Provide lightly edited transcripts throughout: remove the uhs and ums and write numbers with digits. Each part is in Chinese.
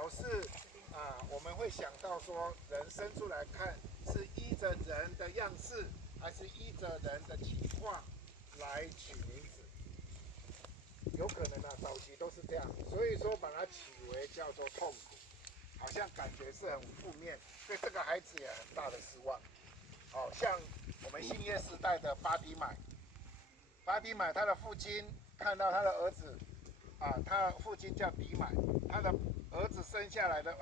表示我们会想到说，人生出来看是依着人的样式，还是依着人的情况来取名字？有可能早期都是这样，所以说把它取为叫做痛苦，好像感觉是很负面，对这个孩子也很大的失望。像我们新约时代的巴迪买他的父亲看到他的儿子，他的父亲叫迪买，他的儿子生下来的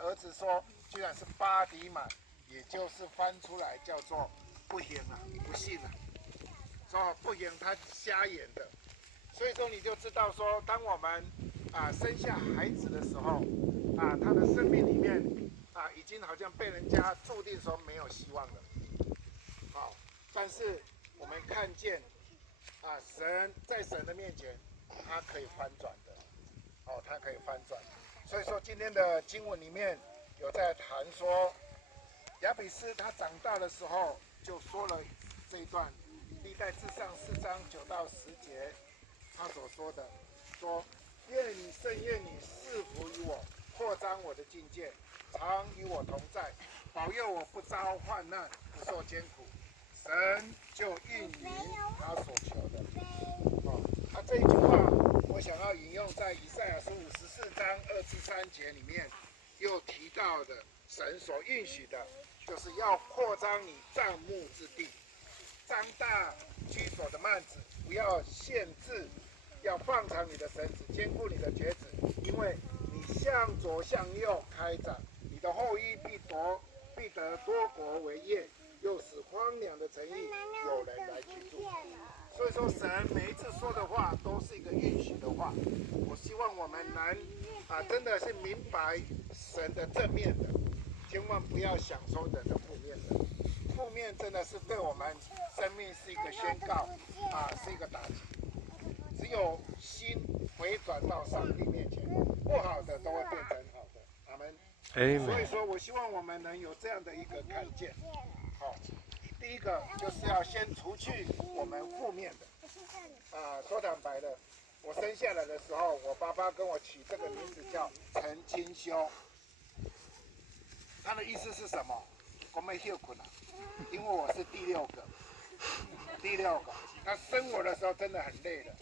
儿子说，居然是巴迪买，也就是翻出来叫做不幸不幸说不幸他瞎眼的。所以说你就知道说，当我们生下孩子的时候，他的生命里面已经好像被人家注定说没有希望了。但是我们看见神在神的面前，他可以翻转的。他可以翻转。所以说今天的经文里面有在谈说，亚比斯他长大的时候就说了这一段历代志上4章9到10节。他所说的，说愿你赐福于我，扩张我的境界，常与我同在，保佑我不遭患难，不受艰苦。神就应允他所求的。这一句话我想要引用在以赛亚书54章2至3节里面，又提到的神所应许的，就是要扩张你帐幕之地，张大居所的幔子，不要限制，要放长你的绳子，坚固你的橛子，因为你向左向右开展，你的后裔必得多国为业，又使荒凉的城邑有人来居住。所以说，神每一次说的话都是一个应许的话。我希望我们能真的是明白神的正面的，千万不要享受人的负面的。负面真的是对我们生命是一个宣告是一个打击。只有心回转到上帝面前，不好的都会变成好的。阿们。所以说我希望我们能有这样的一个看见。第一个就是要先除去我们负面的。说坦白的，我生下来的时候，我爸爸跟我取这个名字叫陈清修。他的意思是什么？我没休困因为我是第六个。他生我的时候真的很累的，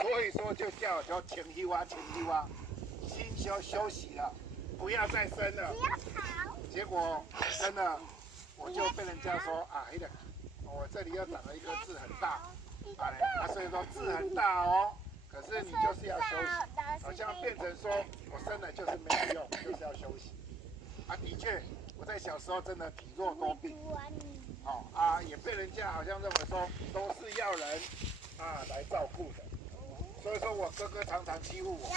所以说就叫请休清修休息了，不要再生了。结果生了，我就被人家说我这里又长了一颗痣很大，所以说痣很大哦，可是你就是要休息，好像变成说我生了就是没有用，就是要休息。的确，我在小时候真的体弱多病，也被人家好像认为说都是要人来照顾的，所以说我哥哥常常欺负我，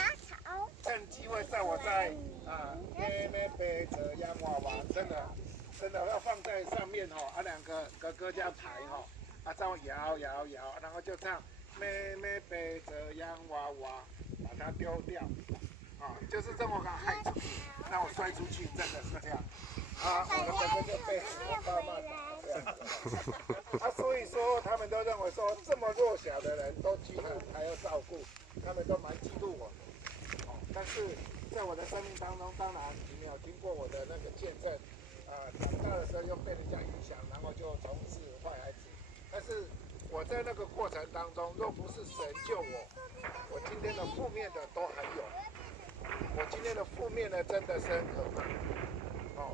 趁机会在我在妹背着洋娃娃，真的要放在上面两个哥哥这样抬这样摇，然后就唱妹妹背着洋娃娃，把它丢掉，就是这么个害出去，让我摔出去，真的是这样。我的哥哥就被我爸妈打这样子。所以说他们都认为说这么弱小的人都居然还要照顾，他们都蛮嫉妒我的。但是在我的生命当中，当然你有听过我的那个见证，长大的时候又被人家影响，然后就从事坏孩子。但是我在那个过程当中，若不是神救我，我今天的负面的都还有。我今天的负面呢，真的是很可怕。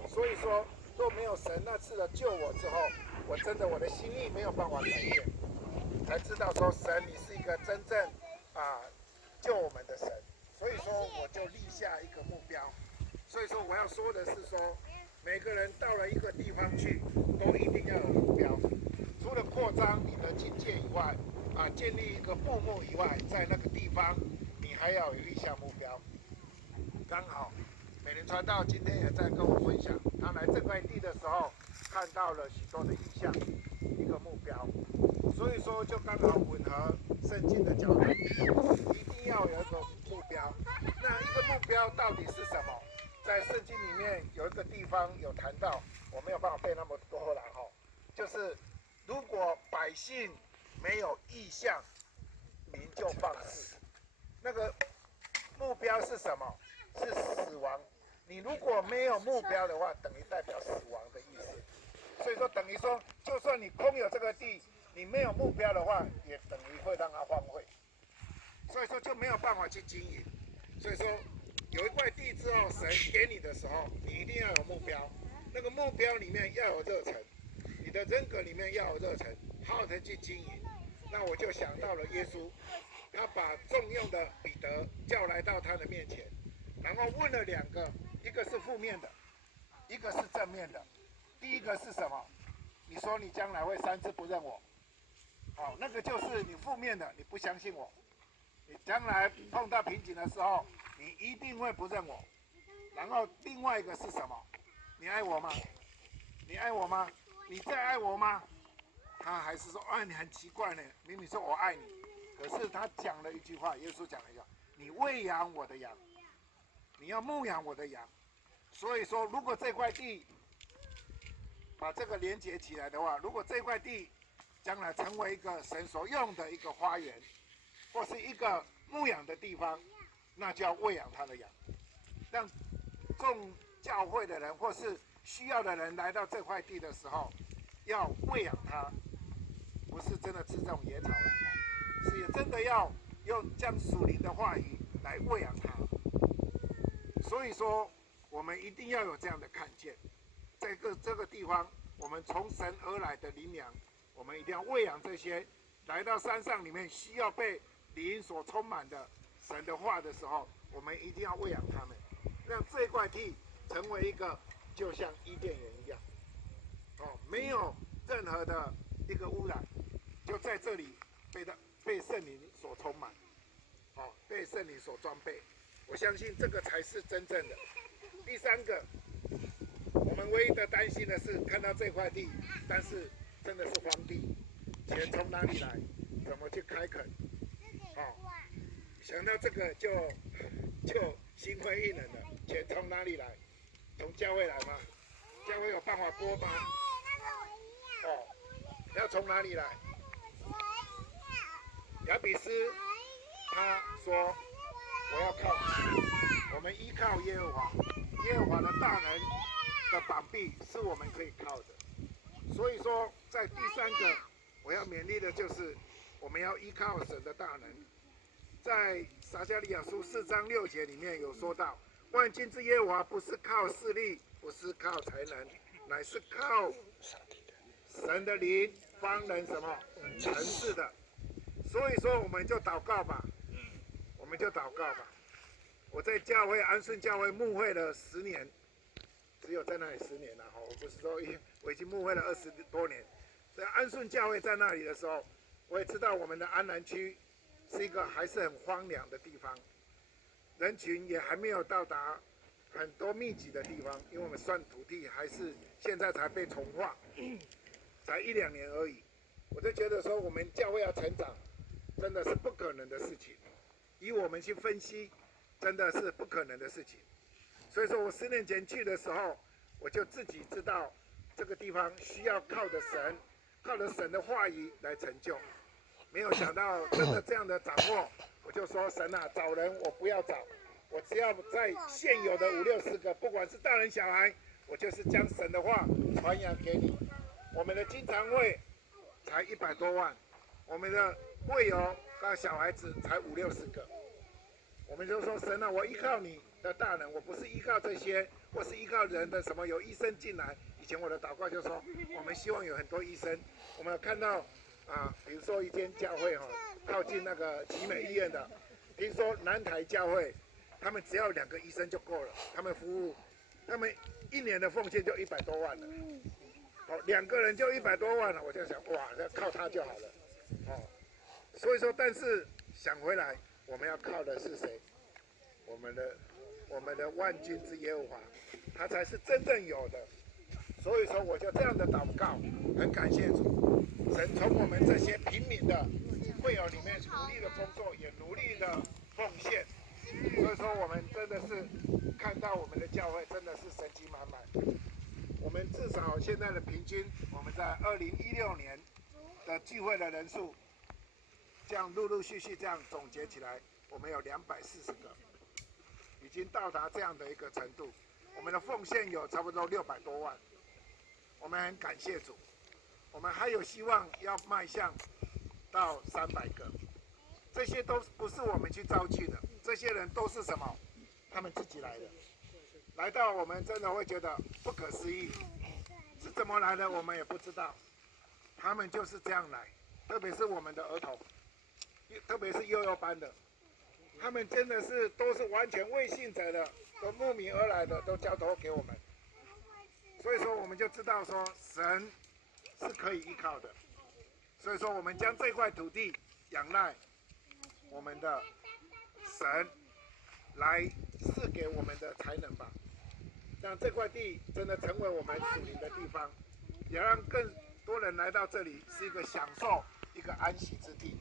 所以说，若没有神那次的救我之后，我的心意没有办法改变，才知道说神你是一个真正救我们的神。所以说我就立下一个目标。所以说我要说的是说，每个人到了一个地方去，都一定要有目标。除了扩张你的境界以外，建立一个布幕以外，在那个地方你还要有立下目标。刚好美林传道今天也在跟我分享，他来这块地的时候看到了许多的意象，一个目标，所以说就刚好吻合圣经的教导，一定要有一个目标。那一个目标到底是什么？在圣经里面有一个地方有谈到，我没有办法背那么多了就是如果百姓没有意向，民就放肆。那个目标是什么？是死亡。你如果没有目标的话，等于代表死亡的意思。所以说，等于说，就算你空有这个地，你没有目标的话，也等于会让它荒废。所以说就没有办法去经营。所以说，有一块地之后，神给你的时候，你一定要有目标。那个目标里面要有热忱，你的人格里面要有热忱，好好的去经营。那我就想到了耶稣，他把重用的彼得叫来到他的面前，然后问了两个，一个是负面的，一个是正面的。第一个是什么？你说你将来会3次不认我，好，那个就是你负面的，你不相信我。你将来碰到瓶颈的时候，你一定会不认我。然后另外一个是什么？你爱我吗？你爱我吗？你再爱我吗？他还是说，你很奇怪呢，明明说我爱你，可是他讲了一句话，耶稣讲了一句话，你喂养我的羊，你要牧养我的羊。所以说，如果这块地把这个连接起来的话，如果这块地将来成为一个神所用的一个花园，或是一个牧养的地方，那就要喂养他的羊，让众教会的人或是需要的人来到这块地的时候，要喂养它，不是真的吃这种野草了，是也真的要用将属灵的话语来喂养它。所以说，我们一定要有这样的看见，在这个地方，我们从神而来的灵粮，我们一定要喂养这些来到山上里面需要被灵所充满的神的话的时候，我们一定要喂养他们，让这块地成为一个就像伊甸园一样，没有任何的一个污染，就在这里被圣灵所充满，被圣灵所装备。我相信这个才是真正的。第三个，我们唯一的担心的是看到这块地，但是真的是荒地，钱从哪里来？怎么去开垦？想到这个就心灰意冷了。钱从哪里来？从教会来吗？教会有办法拨吗？要从哪里来？亚比斯他说：“我要靠我们依靠耶和华，耶和华的大能的膀臂是我们可以靠的。”所以说，在第三个我要勉励的就是，我们要依靠神的大能。在撒迦利亚书4章6节里面有说到，万军之耶和华不是靠势力，不是靠才能，乃是靠神的灵，方能什么成事的。所以说，我们就祷告吧，我们就祷告吧。我在教会安顺教会牧会了10年，只有在那里10年了哈，我不是说我已经牧会了20多年。在安顺教会在那里的时候，我也知道我们的安南区是一个还是很荒凉的地方，人群也还没有到达很多密集的地方，因为我们算土地还是现在才被重划，才1、2年而已。我就觉得说，我们教会要成长，真的是不可能的事情。以我们去分析，真的是不可能的事情。所以说我10年前去的时候，我就自己知道这个地方需要靠着神，靠着神的话语来成就。没有想到真的这样的掌握，我就说神啊，找人我不要找，我只要在现有的50、60个，不管是大人小孩，我就是将神的话传扬给你。我们的经常会才100多万，我们的会友跟小孩子才50、60个。我们就说神啊，我依靠你的大能，我不是依靠这些，或是依靠人的什么有医生进来。以前我的祷告就说，我们希望有很多医生。我们有看到比如说一间教会靠近那个奇美医院的，听说南台教会，他们只要2个医生就够了，他们服务，他们1年的奉献就100多万了。2个人就100多万了，我就想哇，那靠他就好了。所以说，但是想回来，我们要靠的是谁？我们的万军之耶和华，他才是真正有的。所以说，我就这样的祷告，很感谢主，神从我们这些平民的会友里面努力的工作，也努力的奉献。所以说，我们真的是看到我们的教会真的是神机满满。我们至少现在的平均，我们在2016年的聚会的人数，这样陆陆续续这样总结起来，我们有240个。已经到达这样的一个程度。我们的奉献有差不多600多万，我们很感谢主。我们还有希望要迈向到300个，这些都不是我们去招去的，这些人都是什么？他们自己来的，来到我们真的会觉得不可思议，是怎么来的我们也不知道，他们就是这样来，特别是我们的儿童，特别是幼幼班的，他们真的是都是完全未信者的，都慕名而来的，都交托给我们，所以说我们就知道说神是可以依靠的，所以说我们将这块土地仰赖我们的神来赐给我们的才能吧，让这块地真的成为我们属灵的地方，也让更多人来到这里，是一个享受、一个安息之地，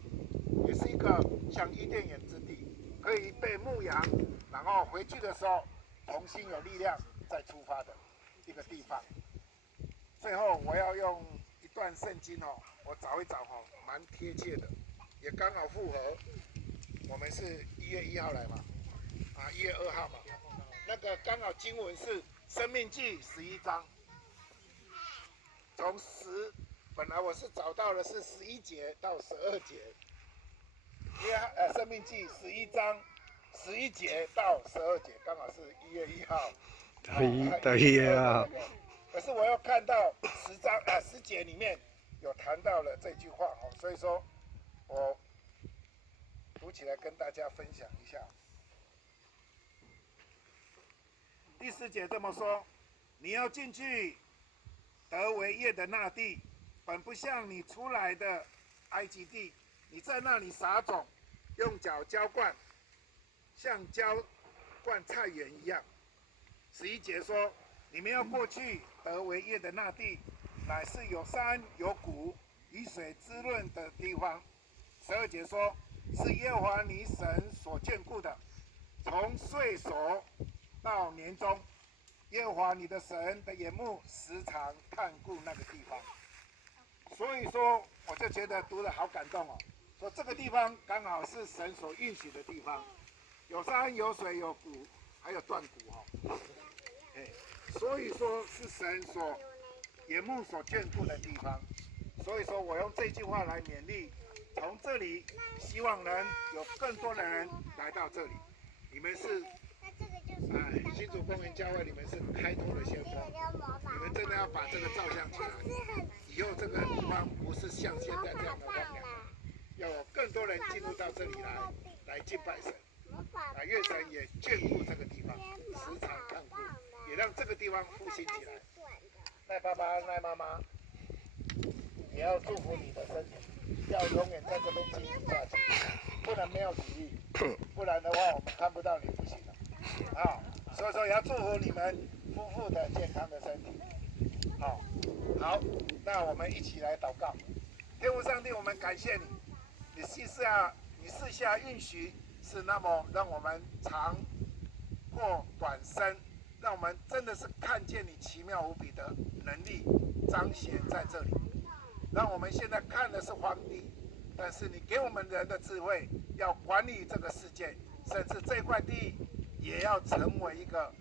也是一个像伊甸园之地，可以被牧养，然后回去的时候重新有力量再出发的一个地方。最后我要用一段圣经哦，我找一找哦，蛮贴切的，也刚好符合。我们是1月1号来嘛，1月2号嘛，那个刚好经文是《申命记》11章，从本来我是找到的是11节到12节，申命记》11章11节到12节，刚好是1月1号到1月2号。可是我又看到10节里面有谈到了这句话哦，所以说我读起来跟大家分享一下。第4节这么说：你要进去得为业的那地，本不像你出来的埃及地，你在那里撒种，用脚浇灌，像浇灌菜园一样。11节说：你们要过去得为业的那地，乃是有山有谷，雨水滋润的地方。12节说：是耶和华你神所眷顾的，从岁首到年终，耶和华你的神的眼目时常看顾那个地方。所以说，我就觉得读得好感动哦。说这个地方刚好是神所允许的地方，有山有水有谷，还有断谷哦。所以说是神所眼目所眷顾的地方。所以说我用这句话来勉励，从这里希望能有更多的人来到这里。你们是新竹公园教会，你们是开拓的先锋，你们真的要把这个照相起来。以后这个地方不是像现在这样的荒凉，要有更多人进入到这里来敬拜神。愿神也眷顾这个地方，时常看顾，也让这个地方复兴起来。赖爸爸、赖妈妈，也要祝福你的身体，要永远在这边经营下去，不能没有体力，不然的话我们看不到你不行了。所以说也要祝福你们夫妇的健康的身体。好，那我们一起来祷告。天父上帝，我们感谢你，你赐下应许是那么让我们长过短生，让我们真的是看见你奇妙无比的能力彰显在这里。让我们现在看的是荒地，但是你给我们人的智慧，要管理这个世界，甚至这块地也要成为一个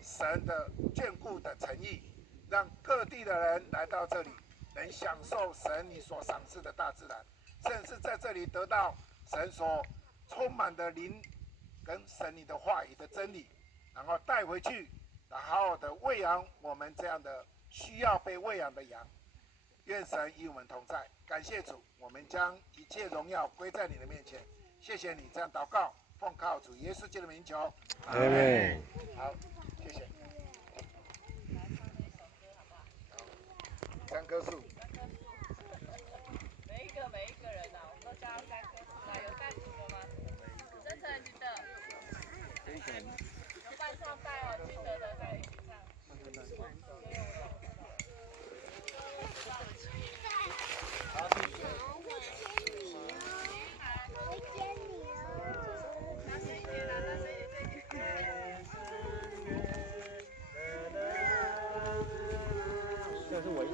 神的眷顾的诚意，让各地的人来到这里，能享受神你所赏赐的大自然，甚至在这里得到神所充满的灵跟神你的话语的真理，然后带回去，然后好好的喂养我们这样的需要被喂养的羊。愿神与我们同在，感谢主，我们将一切荣耀归在你的面前。谢谢你这样祷告，奉靠主耶稣基督的名求，阿们。好，谢谢。3棵树。每一个人我们都加3棵树，有带几个吗？真诚记得，有伴上带记得的在一起上。好，谢谢。这是围裙。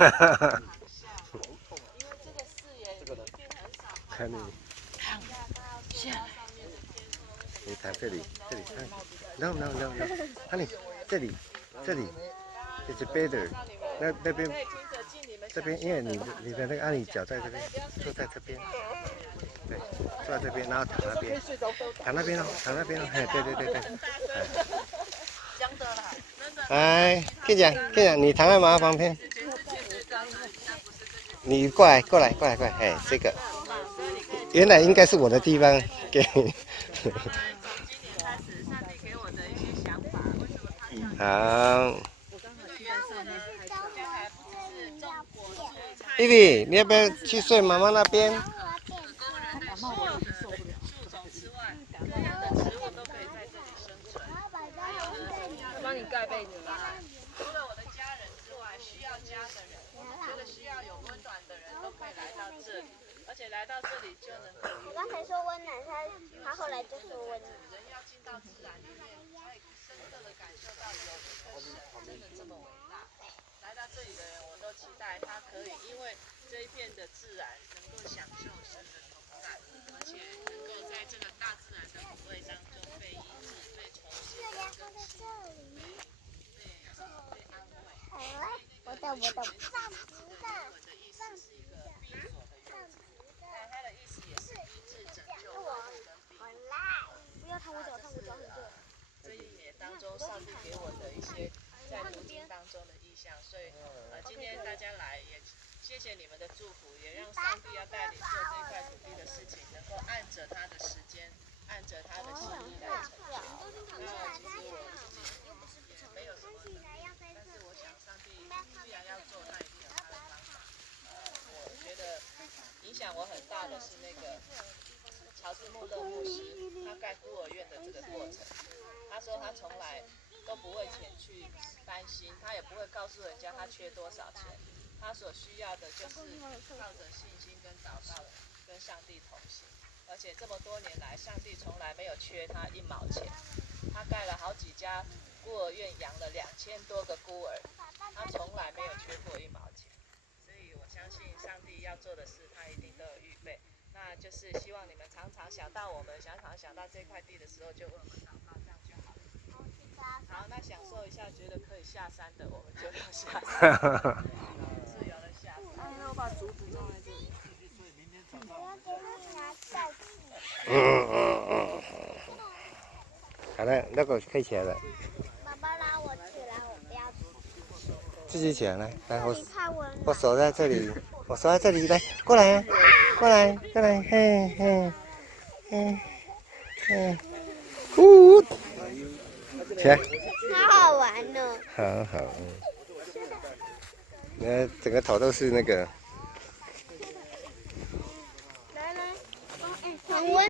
因为这个视野一定很少看你，你躺这里，看 ，no no no no， honey， 这里，it's better， 那边，这边，因为你的那个阿里脚在这边，坐在这边，对，坐在这边，然后躺那边，躺那边哦，哎，对。哎，跟你讲，你躺在妈妈旁边，你过来，哎，这个，原来应该是我的地方，给你。从今年开始，上帝给我的一些想法，为什么他这样？好。这 Vivi， 你要不要去睡妈妈那边？树种之外，各样的植物都可以在这里生存。还有呢，帮你盖被子啦。除了我的家人之外，需要家的人，觉得需要有温暖的人都可以来到这里，而且来到这里就能够。我刚才说温暖，他后来就说温暖。人要进到自然里面，才深刻的感受到有一个神真的这么伟大。来到这里的人，我都期待他可以因为这一片的自然能够享受神的同在，而且能够在这个大自然的抚慰当中被医治、被重新的更新、被安慰。我懂。我的意思是一个闭锁的院子，但它的意思也是医治、拯救、保护跟庇护。不要看我脚，看我脚很热。这一年当中，上帝给我的一些在读经当中的意象，所以今天大家来也谢谢你们的祝福，也让上帝要带领做这块土地的事情，能够按着他的时间，按着他的心意来成就。那其实我自己也没有什么能力，但是我想上帝既然要做，他一定有他的方法。我觉得影响我很大的是那个乔治穆勒牧师，他盖孤儿院的这个过程。他说他从来都不会前去担心，他也不会告诉人家他缺多少钱，他所需要的就是靠着信心跟祷告跟上帝同行。而且这么多年来，上帝从来没有缺他1毛钱，他盖了好几家孤儿院，养了2000多个孤儿，他从来没有缺过1毛钱。所以我相信上帝要做的事，他一定都有预备。那就是希望你们常常想到我们，常常想到这块地的时候，就为我们祷告，这样就好了。好，那享受一下，觉得可以下山的，我们就要下山，自由的下山。我把竹子放在这里。好了，那个可以起来了。爸爸拉我起来，我不要。自己起来，来，这里太温暖。我手在这里，来，过来啊，过来，嘿，起来。好好玩呢。好，整个头都是那个。